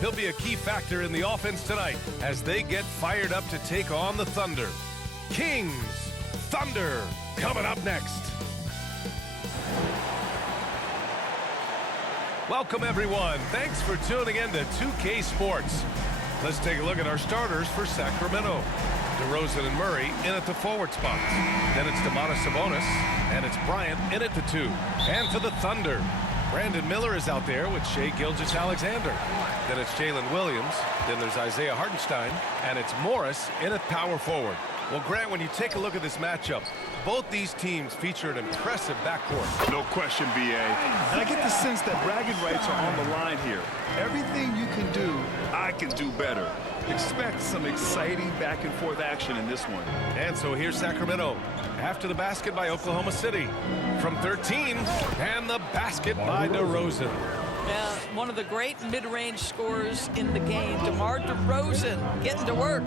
He'll be a key factor in the offense tonight as they get fired up to take on the Thunder. Kings, Thunder, coming up next. Welcome, everyone. Thanks for tuning in to 2K Sports. Let's take a look at our starters for Sacramento. DeRozan and Murray in at the forward spots. Then it's Sabonis, and it's Bryant in at the 2. And for the Thunder, Brandon Miller is out there with Shai Gilgeous-Alexander. Then it's Jalen Williams. Then there's Isaiah Hartenstein. And it's Morris in at power forward. Well, Grant, when you take a look at this matchup, both these teams feature an impressive backcourt. No question, B.A. And I get the sense that bragging rights are on the line here. Everything you can do, I can do better. Expect some exciting back-and-forth action in this one. And so here's Sacramento. After the basket by Oklahoma City. From 13, and the basket by DeRozan. Yeah, one of the great mid-range scorers in the game, DeMar DeRozan, getting to work.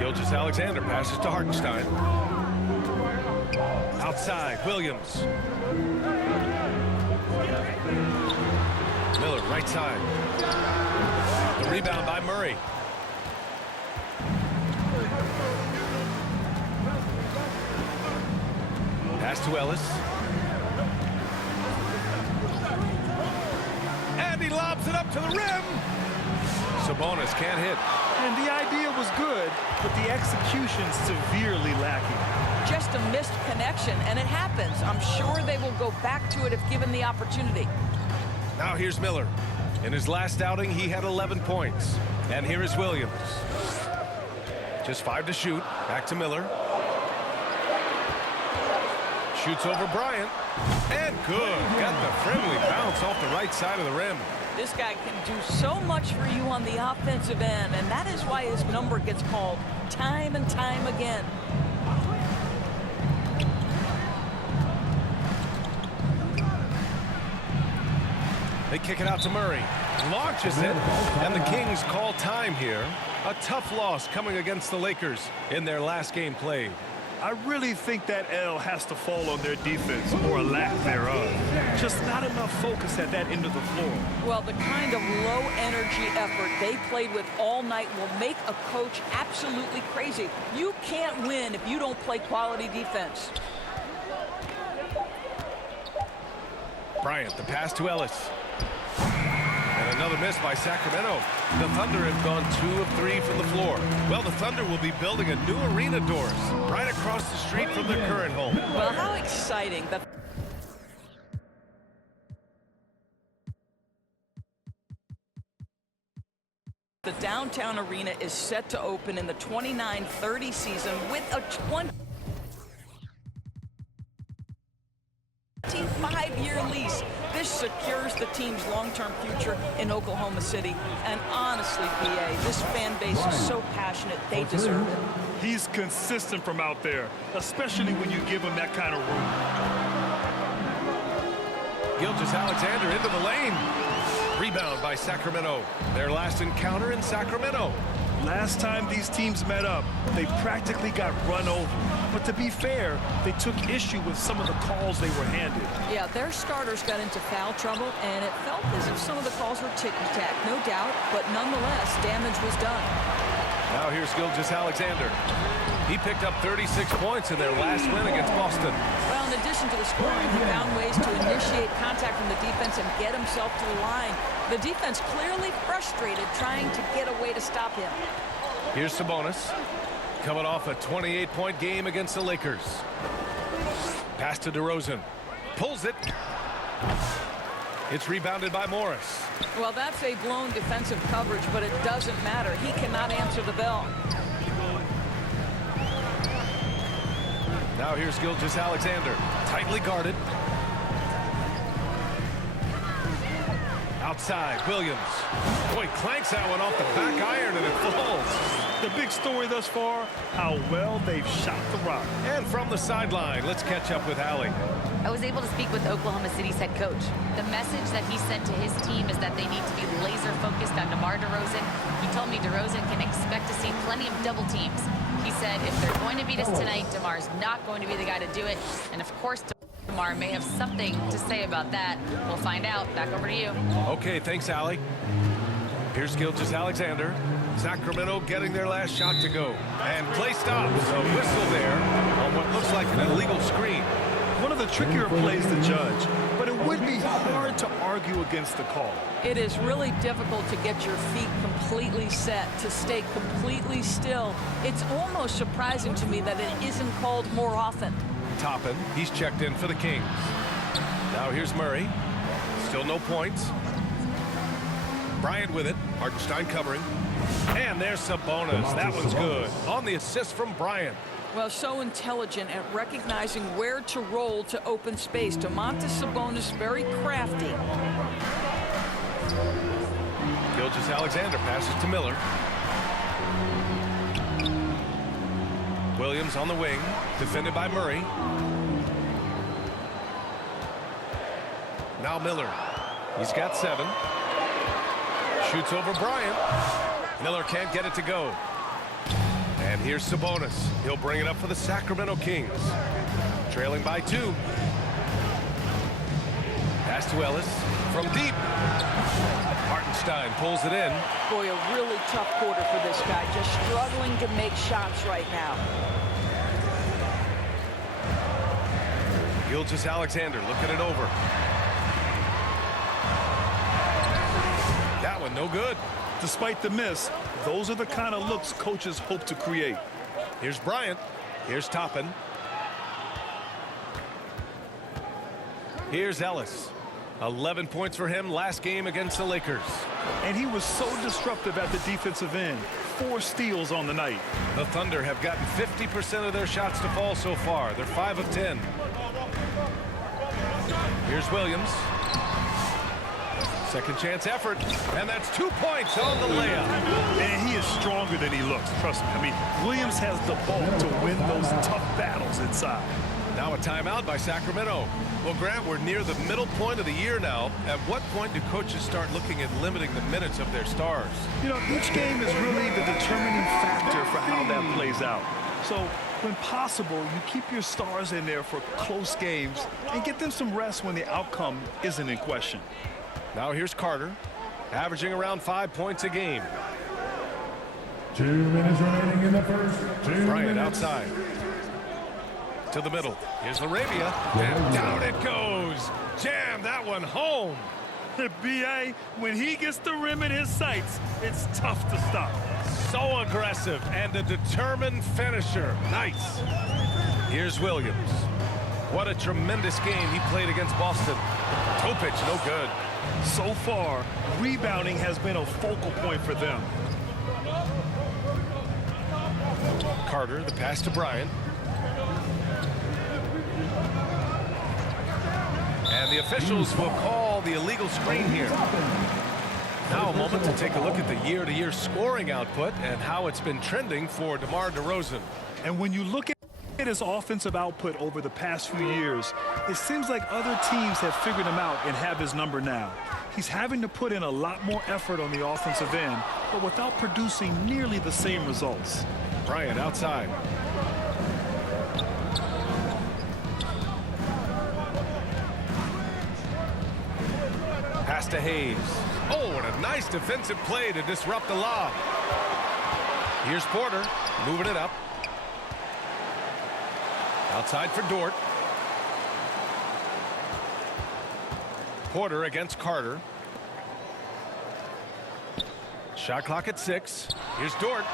Gilgeous-Alexander passes to Hartenstein. Outside, Williams. Miller, right side. The rebound by Murray. Pass to Ellis. And he lobs it up to the rim. Sabonis can't hit. And the idea was good, but the execution severely lacking. Just a missed connection, and it happens. I'm sure they will go back to it if given the opportunity. Now here's Miller. In his last outing, he had 11 points. And here is Williams. Just 5 to shoot. Back to Miller. Shoots over Bryant. And good. Got the friendly bounce off the right side of the rim. This guy can do so much for you on the offensive end, and that is why his number gets called time and time again. They kick it out to Murray. Launches it, and the Kings call time here. A tough loss coming against the Lakers in their last game played. I really think that L has to fall on their defense, or a lack thereof. Just not enough focus at that end of the floor. Well, the kind of low-energy effort they played with all night will make a coach absolutely crazy. You can't win if you don't play quality defense. Bryant, the pass to Ellis. And another miss by Sacramento. The Thunder have gone 2 of 3 from the floor. Well, the Thunder will be building a new arena doors right across the street from their current home. Well, how exciting that the downtown arena is set to open in the 29-30 season with a 25-year lease. This secures the team's long-term future in Oklahoma City. And honestly, BA, this fan base is so passionate, they deserve it. He's consistent from out there, especially when you give him that kind of room. Gilgeous-Alexander into the lane. Rebound by Sacramento. Their last encounter in Sacramento. Last time these teams met up, they practically got run over. But to be fair, they took issue with some of the calls they were handed. Yeah, their starters got into foul trouble, and it felt as if some of the calls were ticky-tack, no doubt. But nonetheless, damage was done. Now here's Gilgeous-Alexander. He picked up 36 points in their last win against Boston. Well, in addition to the scoring, he found ways to initiate contact from the defense and get himself to the line. The defense clearly frustrated trying to get a way to stop him. Here's Sabonis. Coming off a 28-point game against the Lakers. Pass to DeRozan. Pulls it. It's rebounded by Morris. Well, that's a blown defensive coverage, but it doesn't matter. He cannot answer the bell. Now here's Gilgeous-Alexander. Tightly guarded. Outside, Williams. Boy, clanks that one off the back iron and it falls. The big story thus far, how well they've shot the rock. And from the sideline, let's catch up with Allie. I was able to speak with Oklahoma City's head coach. The message that he sent to his team is that they need to be laser focused on DeMar DeRozan. He told me DeRozan can expect to see plenty of double teams. He said if they're going to beat us tonight, DeMar's not going to be the guy to do it. And of course, DeMar may have something to say about that. We'll find out. Back over to you. Okay, thanks, Allie. Here's Gilgeous-Alexander. Sacramento getting their last shot to go. And play stops. A whistle there on what looks like an illegal screen. One of the trickier plays to judge, but it would be hard to argue against the call. It is really difficult to get your feet completely set, to stay completely still. It's almost surprising to me that it isn't called more often. Toppin, he's checked in for the Kings. Now here's Murray. Still no points. Bryant with it. Hartenstein covering. And there's Sabonis. That one's good. On the assist from Bryant. Well, so intelligent at recognizing where to roll to open space. Domantas Sabonis, very crafty. Gilgeous-Alexander passes to Miller. Williams on the wing, defended by Murray. Now Miller. He's got 7. Shoots over Bryant. Miller can't get it to go. And here's Sabonis. He'll bring it up for the Sacramento Kings. Trailing by 2. Pass to Ellis from deep. Hartenstein pulls it in. Boy, a really tough quarter for this guy. Just struggling to make shots right now. Gilgeous-Alexander looking it over. That one no good. Despite the miss, those are the kind of looks coaches hope to create. Here's Bryant. Here's Toppin. Here's Ellis. 11 points for him last game against the Lakers. And he was so disruptive at the defensive end. 4 steals on the night. The Thunder have gotten 50% of their shots to fall so far. They're 5 of 10. Here's Williams. Second chance effort. And that's 2 points on the layup. And he is stronger than he looks. Trust me. I mean, Williams has the ball to win those tough battles inside. Now a timeout by Sacramento. Well, Grant, we're near the middle point of the year now. At what point do coaches start looking at limiting the minutes of their stars? You know, each game is really the determining factor for how that plays out. So, when possible, you keep your stars in there for close games and get them some rest when the outcome isn't in question. Now here's Carter, averaging around 5 points a game. 2 minutes remaining in the first. Bryant outside. To the middle. Here's Arabia. And down it goes. Jam that one home. The BA, when he gets the rim in his sights, it's tough to stop. So aggressive and a determined finisher. Nice. Here's Williams. What a tremendous game he played against Boston. Topic, no good. So far, rebounding has been a focal point for them. Carter, the pass to Bryant. And the officials will call the illegal screen here. Now a moment to take a look at the year-to-year scoring output and how it's been trending for DeMar DeRozan. And when you look at his offensive output over the past few years, it seems like other teams have figured him out and have his number now. He's having to put in a lot more effort on the offensive end, but without producing nearly the same results. Bryant outside. Pass to Hayes. Oh, and a nice defensive play to disrupt the lob. Here's Porter, moving it up. Outside for Dort. Porter against Carter. Shot clock at 6. Here's Dort.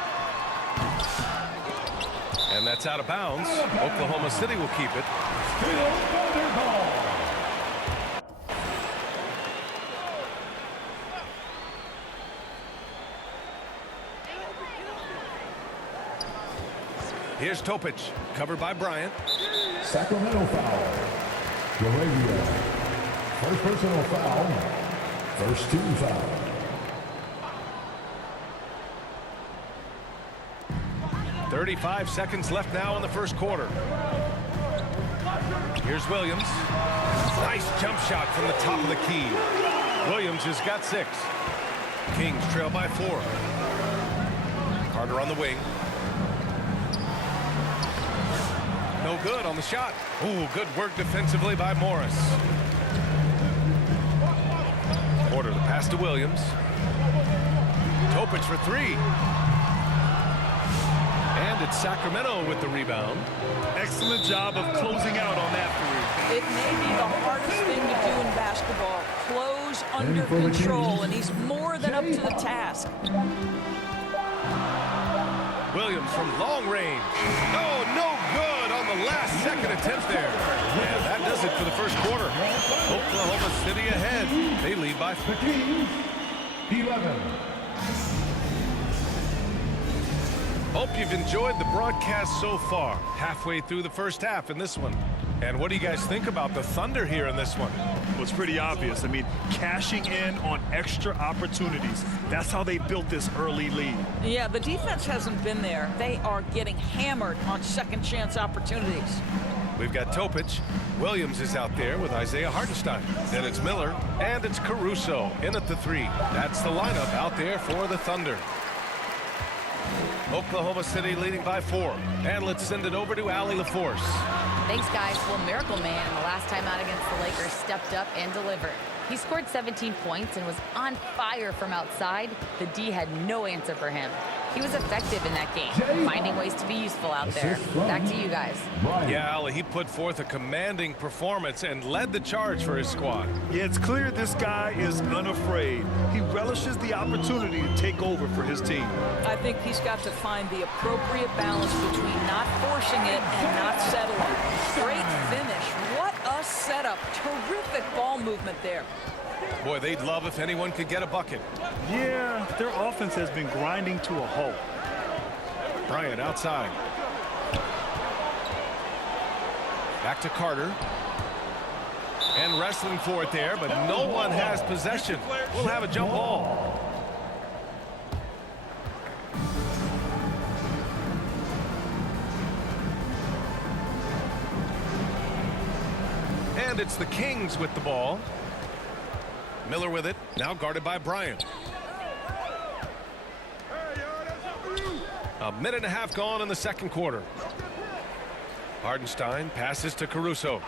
And that's out of bounds. Oklahoma City will keep it. Here's Topic, covered by Bryant. Sacramento foul. Arabia. First personal foul. First team foul. .35 seconds left now in the first quarter. Here's Williams. Nice jump shot from the top of the key. Williams has got 6. Kings trail by 4. Carter on the wing. No good on the shot. Ooh, good work defensively by Morris. Porter, the pass to Williams. Topic for three. And it's Sacramento with the rebound. Excellent job of closing out on that three. It may be the hardest thing to do in basketball. Close under control, and he's more than up to the task. Williams from long range. Oh, no good on the last second attempt there. And that does it for the first quarter. Oklahoma City ahead. They lead by 11. Hope you've enjoyed the broadcast so far. Halfway through the first half in this one. And what do you guys think about the Thunder here in this one? Well, it's pretty obvious. I mean, cashing in on extra opportunities. That's how they built this early lead. Yeah, the defense hasn't been there. They are getting hammered on second chance opportunities. We've got Topic. Williams is out there with Isaiah Hartenstein. Then it's Miller, and it's Caruso in at the three. That's the lineup out there for the Thunder. Oklahoma City leading by 4. And let's send it over to Allie LaForce. Thanks, guys. Well, Miracle Man, the last time out against the Lakers, stepped up and delivered. He scored 17 points and was on fire from outside. The D had no answer for him. He was effective in that game, finding ways to be useful out there. Back to you guys. Yeah, Allie, he put forth a commanding performance and led the charge for his squad. Yeah, it's clear this guy is unafraid. He relishes the opportunity to take over for his team. I think he's got to find the appropriate balance between not forcing it and not settling. Great finish. What a setup. Terrific ball movement there. Boy, they'd love if anyone could get a bucket. Yeah, their offense has been grinding to a halt. Bryant outside. Back to Carter. And wrestling for it there, but no one has possession. We'll have a jump ball. And it's the Kings with the ball. Miller with it, now guarded by Bryant. A minute and a half gone in the second quarter. Hartenstein passes to Caruso.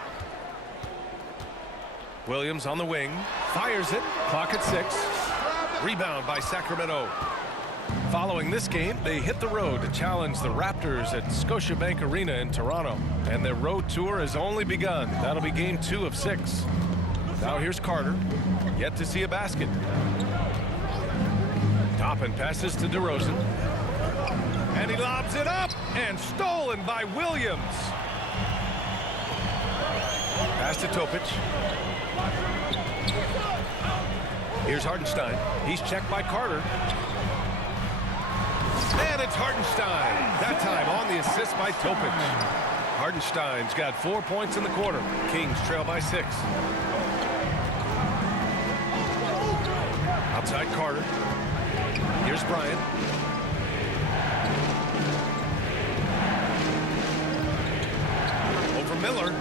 Williams on the wing, fires it, clock at 6. Rebound by Sacramento. Following this game, they hit the road to challenge the Raptors at Scotiabank Arena in Toronto. And their road tour has only begun. That'll be game 2 of 6. Now here's Carter. Yet to see a basket. Toppin passes to DeRozan. And he lobs it up. And stolen by Williams. Pass to Topic. Here's Hartenstein. He's checked by Carter. And it's Hartenstein. That time on the assist by Topic. Hartenstein's got 4 points in the quarter. Kings trail by 6. Outside Carter. Here's Bryant. Over Miller.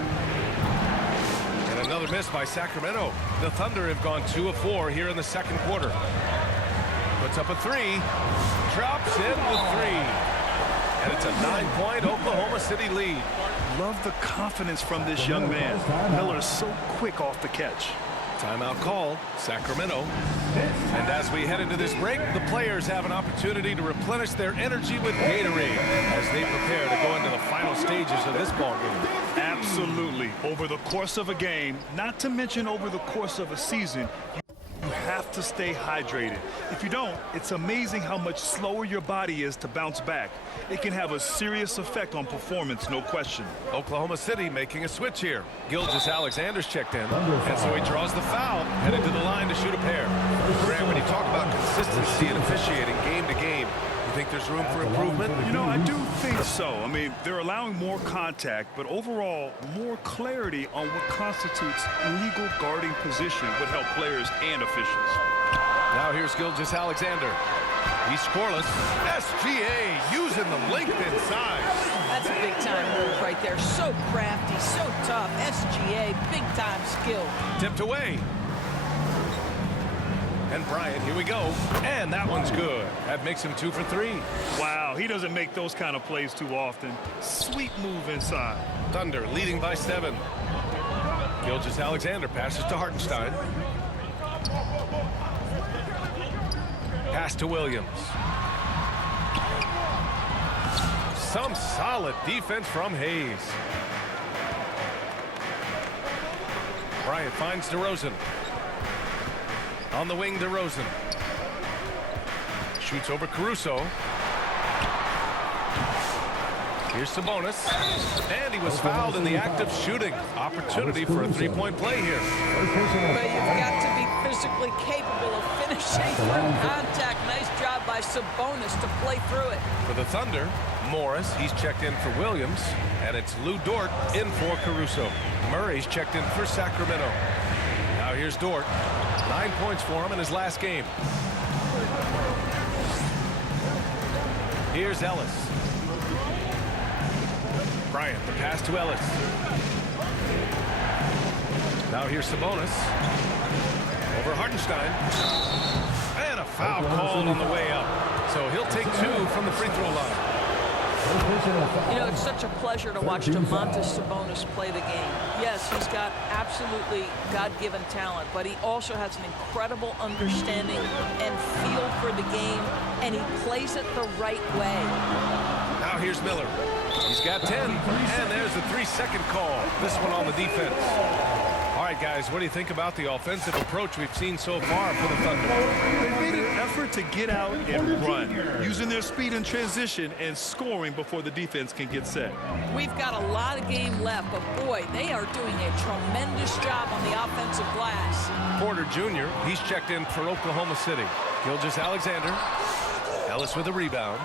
And another miss by Sacramento. The Thunder have gone 2 of 4 here in the second quarter. Puts up a 3. Drops in the 3. And it's a 9-point Oklahoma City lead. Love the confidence from this young man. Miller is so quick off the catch. Timeout call, Sacramento. And as we head into this break, the players have an opportunity to replenish their energy with Gatorade as they prepare to go into the final stages of this ball game. Absolutely. Over the course of a game, not to mention over the course of a season, you have to stay hydrated. If you don't, it's amazing how much slower your body is to bounce back. It can have a serious effect on performance, no question. Oklahoma City making a switch here. Gilgeous-Alexander's checked in, and so he draws the foul, headed to the line to shoot a pair. Grant, when you talk about consistency in officiating game to game, you think there's room for improvement? You know, I do think so. I mean, they're allowing more contact, but overall, more clarity on what constitutes legal guarding position would help players and officials. Now here's Gilgeous-Alexander. He's scoreless. SGA using the length inside. That's a big-time move right there. So crafty, so tough. SGA, big-time skill. Tipped away. And Bryant, here we go. And that one's good. That makes him 2 for 3. Wow, he doesn't make those kind of plays too often. Sweet move inside. Thunder leading by 7. Gilgeous-Alexander passes to Hartenstein. pass to Williams. Some solid defense from Hayes. Bryant finds DeRozan. On the wing, DeRozan. Shoots over Caruso. Here's Sabonis. And he was fouled in the act of shooting. Opportunity for a three-point play here. But you've got to be physically capable of finishing through contact. Nice job by Sabonis to play through it. For the Thunder, Morris, he's checked in for Williams. And it's Lou Dort in for Caruso. Murray's checked in for Sacramento. Now here's Dort. 9 points for him in his last game. Here's Ellis. Bryant, the pass to Ellis. Now here's Sabonis. Over Hartenstein. And a foul called on the way up. So he'll take 2 from the free throw line. You know, it's such a pleasure to watch Domantas Sabonis play the game. Yes, he's got absolutely God-given talent, but he also has an incredible understanding and feel for the game, and he plays it the right way. Now here's Miller. He's got 10, and there's the 3-second call. This one on the defense. All right, guys, what do you think about the offensive approach we've seen so far for the Thunder? They made an effort to get out and run, using their speed in transition and scoring before the defense can get set. We've got a lot of game left, but boy, they are doing a tremendous job on the offensive glass. Porter Jr., he's checked in for Oklahoma City. Gilgeous-Alexander. Ellis with a rebound.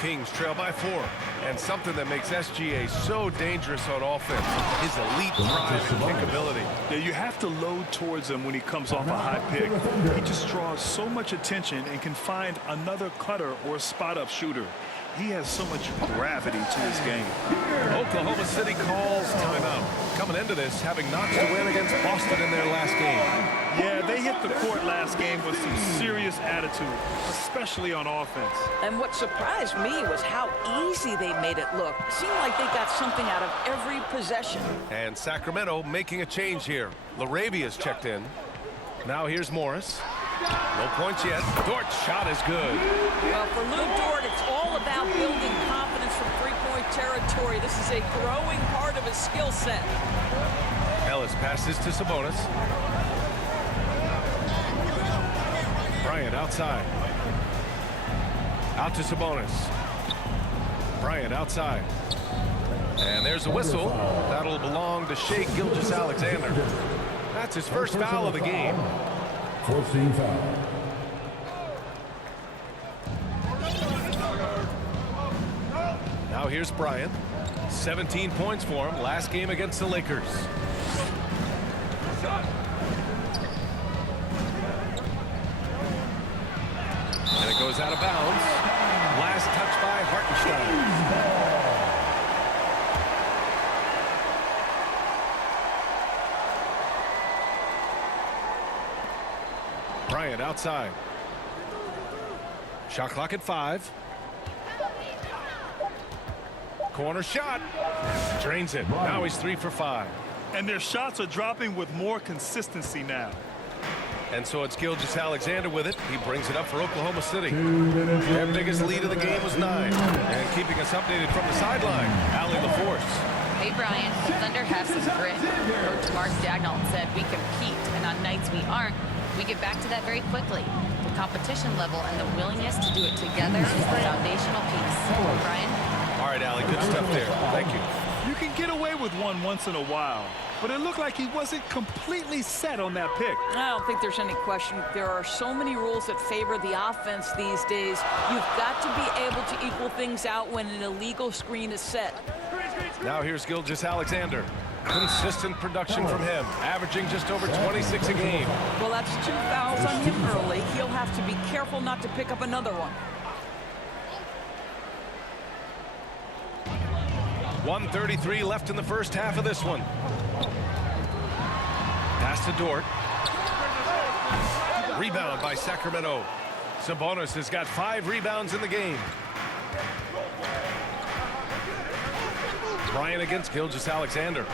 Kings trail by 4. And something that makes SGA so dangerous on offense, his elite drive and kickability. Yeah, you have to load towards him when he comes off a high pick. He just draws so much attention and can find another cutter or spot-up shooter. He has so much gravity to his game. Oklahoma City calls timeout. Coming into this, having notched a win against Boston in their last game. Yeah, they hit the court last game with some serious attitude, especially on offense. And what surprised me was how easy they made it look. It seemed like they got something out of every possession. And Sacramento making a change here. Larabia's checked in. Now here's Morris. No points yet. Dort's shot is good. Well, for Lou Dort, it's all about building confidence from three-point territory. This is a growing part of his skill set. Ellis passes to Sabonis. Bryant outside. Out to Sabonis. Bryant outside. And there's a whistle. That'll belong to Shai Gilgeous-Alexander. That's his first foul of the game. 14 foul. Now here's Bryant. 17 points for him. Last game against the Lakers. And it goes out of bounds. Last touch by Hartenstein. Bryant outside. Shot clock at 5. Corner shot. Drains it. Now he's 3 for 5. And their shots are dropping with more consistency now. And so it's Gilgeous-Alexander with it. He brings it up for Oklahoma City. Their biggest lead of the game was 9. And keeping us updated from the sideline, Allie LaForce. Hey, Brian, the Thunder have some grit. Coach Mark Dagnall said we compete, and on nights we aren't, we get back to that very quickly. The competition level and the willingness to do it together is the foundational piece. Brian? All right, Allie, good stuff there. Thank you. You can get away with one once in a while, but it looked like he wasn't completely set on that pick. I don't think there's any question. There are so many rules that favor the offense these days. You've got to be able to equal things out when an illegal screen is set. Now here's Gilgeous-Alexander. Consistent production from him, averaging just over 26 a game. Well, that's 2 fouls on him early. He'll have to be careful not to pick up another one. 1:33 left in the first half of this one. Pass to Dort. Rebound by Sacramento. Sabonis has got 5 rebounds in the game. Bryant against Gilgeous-Alexander.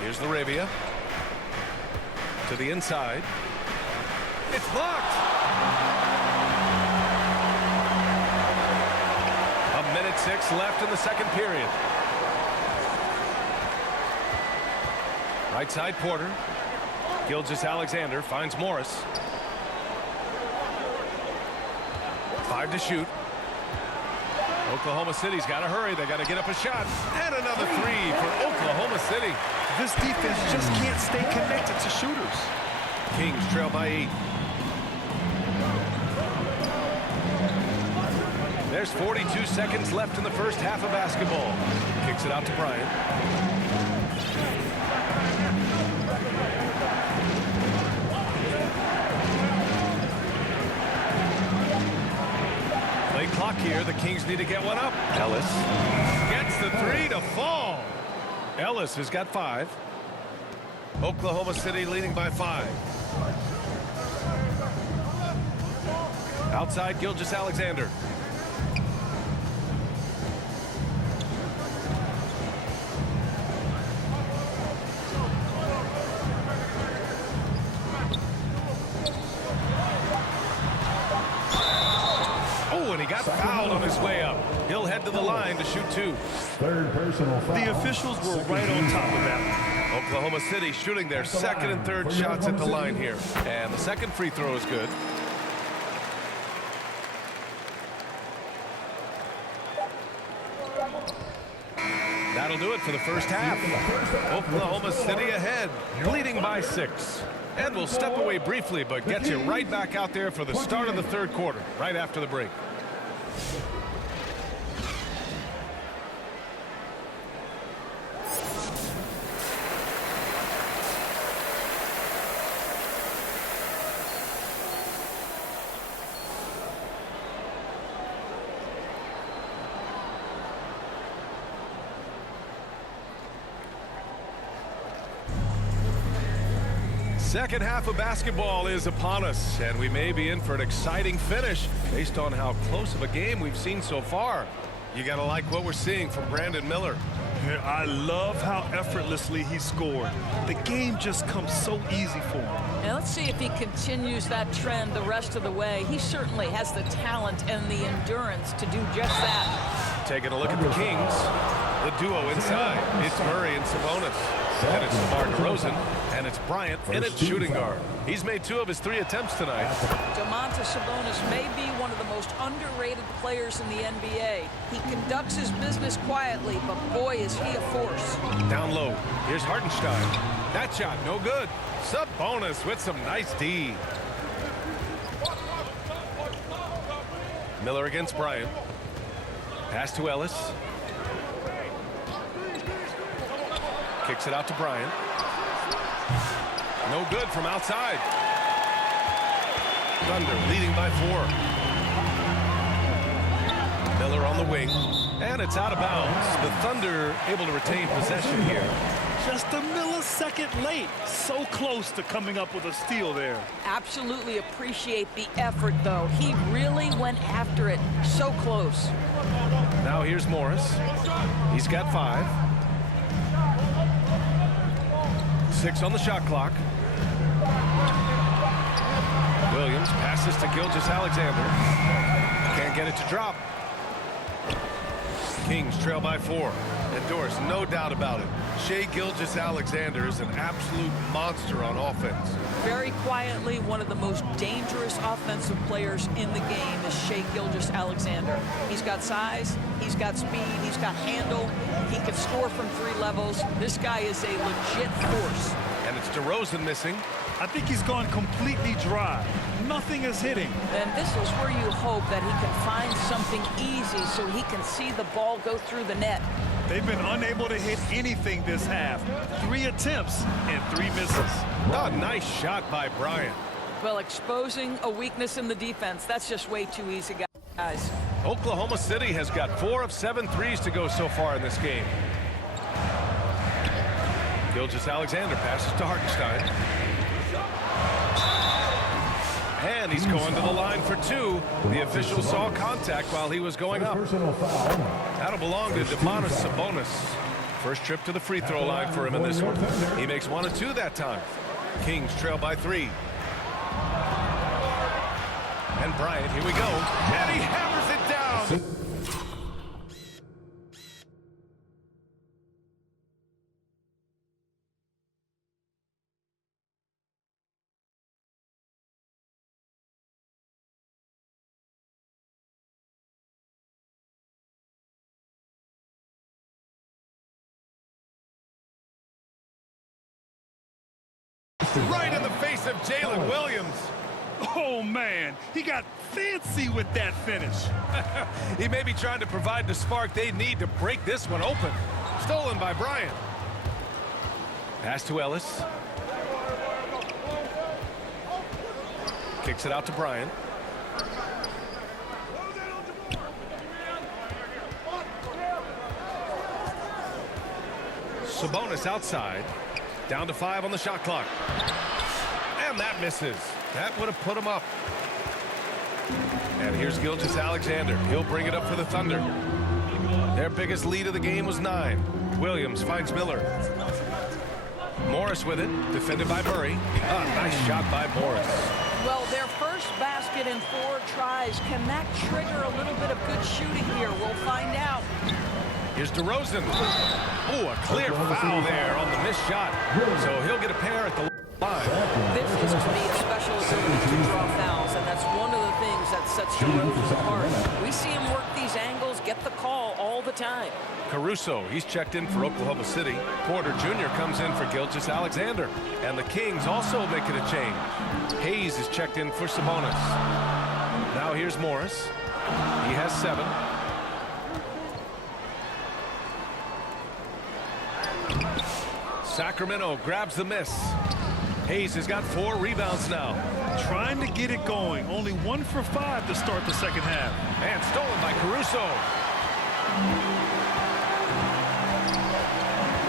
Here's Larabia. To the inside. It's blocked. 2:46 left in the second period. Right side Porter. Gilgeous-Alexander finds Morris. 5 to shoot. Oklahoma City's got to hurry. They got to get up a shot. And another 3 for Oklahoma City. This defense just can't stay connected to shooters. Kings trail by 8. There's 42 seconds left in the first half of basketball. Kicks it out to Bryant. Play clock here. The Kings need to get one up. Ellis gets the 3 to fall. Ellis has got 5. Oklahoma City leading by 5. Outside Gilgeous-Alexander. Oh, and he got fouled on his way up. He'll head to the line to shoot 2. Third personal foul. The officials were right on top of that. Oklahoma City shooting their second and third shots at the line here. And the second free throw is good. That'll do it for the first half. Oklahoma City ahead, leading by 6. And we'll step away briefly, but get you right back out there for the start of the third quarter, right after the break. Second half of basketball is upon us, and we may be in for an exciting finish based on how close of a game we've seen so far. You gotta like what we're seeing from Brandon Miller. I love how effortlessly he scored. The game just comes so easy for him. And let's see if he continues that trend the rest of the way. He certainly has the talent and the endurance to do just that. Taking a look at the Kings. The duo inside. It's Murray and Sabonis. And it's DeMar DeRozan. And it's Bryant in at shooting guard. He's made 2 of his 3 attempts tonight. Domantas Sabonis may be one of the most underrated players in the NBA. He conducts his business quietly, but boy, is he a force. Down low. Here's Hartenstein. That shot, no good. Sabonis with some nice D. Miller against Bryant. Pass to Ellis. Kicks it out to Bryant. No good from outside. Thunder leading by 4. Miller on the wing. And it's out of bounds. The Thunder able to retain possession here. Just a millisecond late. So close to coming up with a steal there. Absolutely appreciate the effort, though. He really went after it. So close. Now here's Morris. He's got 5. 6 on the shot clock. Williams passes to Gilgeous-Alexander. Can't get it to drop. Kings trail by 4. And Doris, no doubt about it, Shai Gilgeous-Alexander is an absolute monster on offense. Very quietly, one of the most dangerous offensive players in the game is Shai Gilgeous-Alexander. He's got size, he's got speed, he's got handle, he can score from 3 levels. This guy is a legit force. And it's DeRozan missing. I think he's gone completely dry. Nothing is hitting. And this is where you hope that he can find something easy so he can see the ball go through the net. They've been unable to hit anything this half. 3 attempts and 3 misses. Oh, nice shot by Bryant. Well, exposing a weakness in the defense, that's just way too easy, guys. Oklahoma City has got 4 of 7 threes to go so far in this game. Gilgeous-Alexander passes to Hartenstein. And he's going to the line for 2. The official saw contact while he was going up. Personal foul. That'll belong to Domantas Sabonis. First trip to the free throw line for him in this one. He makes 1 of 2 that time. Kings trail by 3. And Bryant, here we go. And he hammers it down. Right in the face of Jalen Williams. Oh, man, he got fancy with that finish. He may be trying to provide the spark they need to break this one open. Stolen by Bryant. Pass to Ellis. Kicks it out to Bryant. Sabonis outside. Down to 5 on the shot clock. And that misses. That would have put him up. And here's Gilgeous-Alexander. He'll bring it up for the Thunder. Their biggest lead of the game was 9. Williams finds Miller. Morris with it. Defended by Murray. Nice shot by Morris. Well, their first basket in 4 tries. Can that trigger a little bit of good shooting here? We'll find out. Here's DeRozan. Oh, a clear foul there on the missed shot. So he'll get a pair at the line. This is, to me, a special ability to draw fouls, and that's one of the things that sets DeRozan apart. We see him work these angles, get the call all the time. Caruso, he's checked in for Oklahoma City. Porter Jr. comes in for Gilgeous-Alexander. And the Kings also making a change. Hayes is checked in for Sabonis. Now here's Morris. He has 7. Sacramento grabs the miss. Hayes has got 4 rebounds now. Trying to get it going. Only 1 for 5 to start the second half. And stolen by Caruso.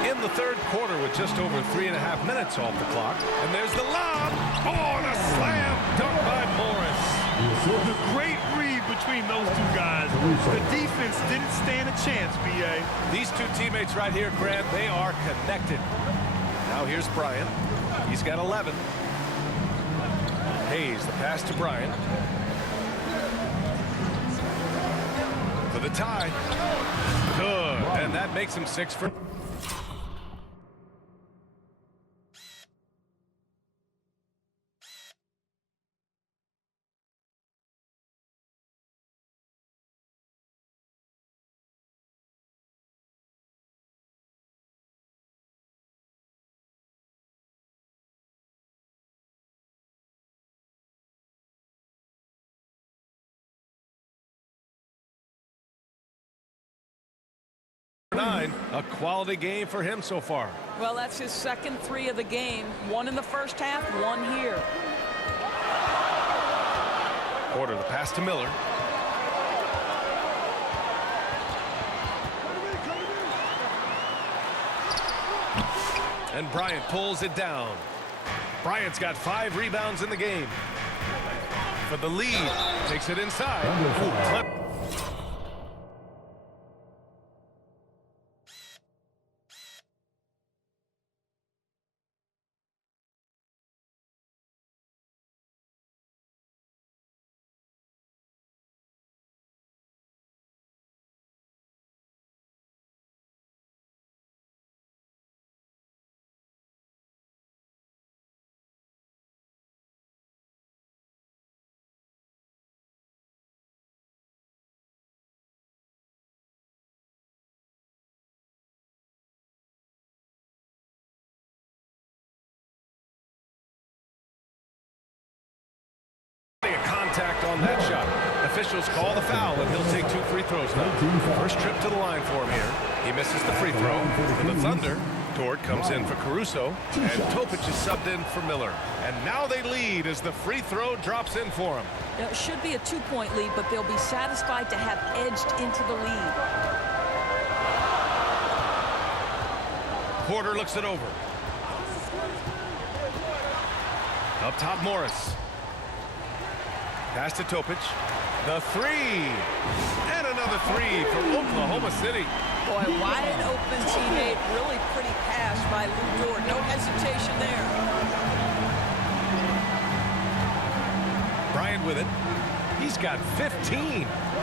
In the third quarter with just over 3.5 minutes off the clock. And there's the lob. Oh, and a slam dunk by Morris. A great read between those 2 guys. The defense didn't stand a chance, B.A. These 2 teammates right here, Grant, they are connected. Now here's Bryant. He's got 11. Hayes, the pass to Bryant. For the tie. Good. And that makes him 6 for... A quality game for him so far. Well, that's his second 3 of the game. 1 in the first half, 1 here. Porter, the pass to Miller. And Bryant pulls it down. Bryant's got 5 rebounds in the game. For the lead, takes it inside. Ooh, contact on that shot. Officials call the foul, and he'll take 2 free throws now. First trip to the line for him here. He misses the free throw. For the Thunder, Dort comes in for Caruso, and Topic is subbed in for Miller. And now they lead as the free throw drops in for him. Now, it should be a 2-point lead, but they'll be satisfied to have edged into the lead. Porter looks it over. Up top, Morris. Pass to Topic. The 3. And another 3 from Oklahoma City. Boy, wide open teammate. Really pretty pass by Lou Dort. No hesitation there. Bryant with it. He's got 15.